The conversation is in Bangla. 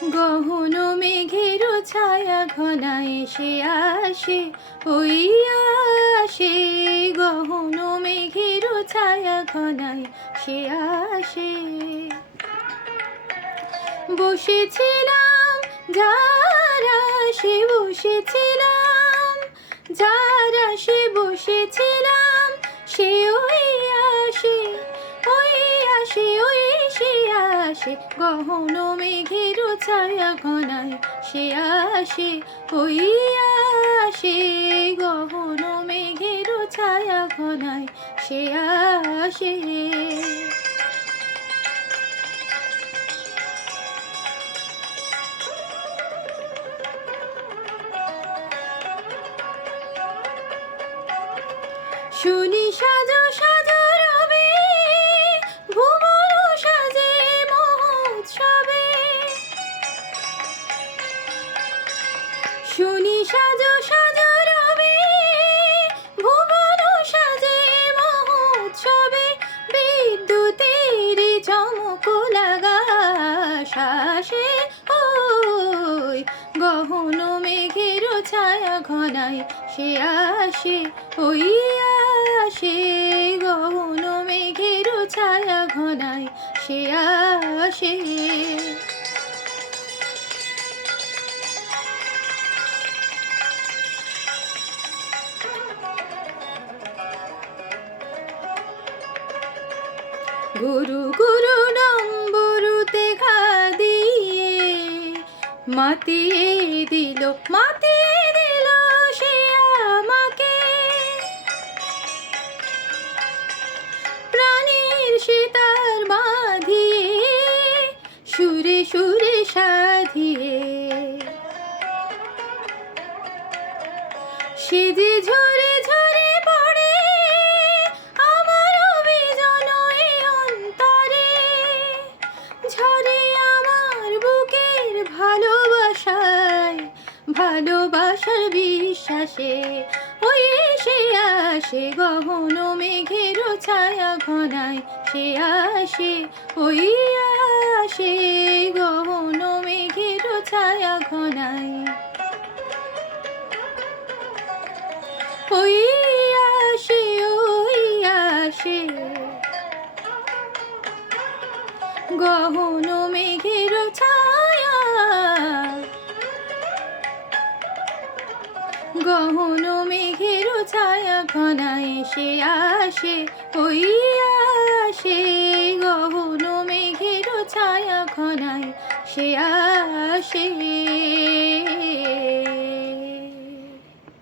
গহন মেঘের ছায়া ঘনায় সে আসে, ওই আসে। গহন মেঘের ছায়া ঘনায় সে আসে। বসেছিলাম যার আসে, বসেছিলাম যার আসে, বসেছিলাম সে ওই আসে, ওই আসে, ওই সে আসে। গহন মেঘের ছায়া ঘনায় সে আসে, ওই আসে। গহন মেঘের ছায়া ঘনায় সে আসে। শুনি সাজো সাজো রবে, ভুবন সাজে মহোৎসবে। শুনি সাজো সাজো রবে, ভুবন সাজে মহোৎসবে। বিদ্যুতের চমক লাগা শ্বাসে, ওই গহন মেঘের ছায়া ঘনায় সে আসে, ওই আসে। গহন মেঘের ছায়া ঘনায় সে আসে। গুরু গুরু নম্বরুতে ঘা দিয়ে মাতিয়ে দিল, মাতিয়ে দিল সে আমাকে। প্রাণের সীতার বাঁধিয়ে, সুরে সুরে সাধিয়ে। সে যে ঝরে ঝরে পড়ে আমার বিজন এই অন্তরে। ঝরে আমার বুকের ভালোবাসায়, ভালোবাসার বিশ্বাসে। ওই সে আসে, গহন মেঘের ছায়া ঘনায় সে আসে, ওই আসে। গহন মেঘের ছায়া ঘনায় ওই আসে, ওই আসে। গহন মেঘের ছায়া, গহন মেঘের ছায়া ঘনায় সে আসে, ওই আসে। গহন মেঘের ছায়া ঘনায় সে আসে।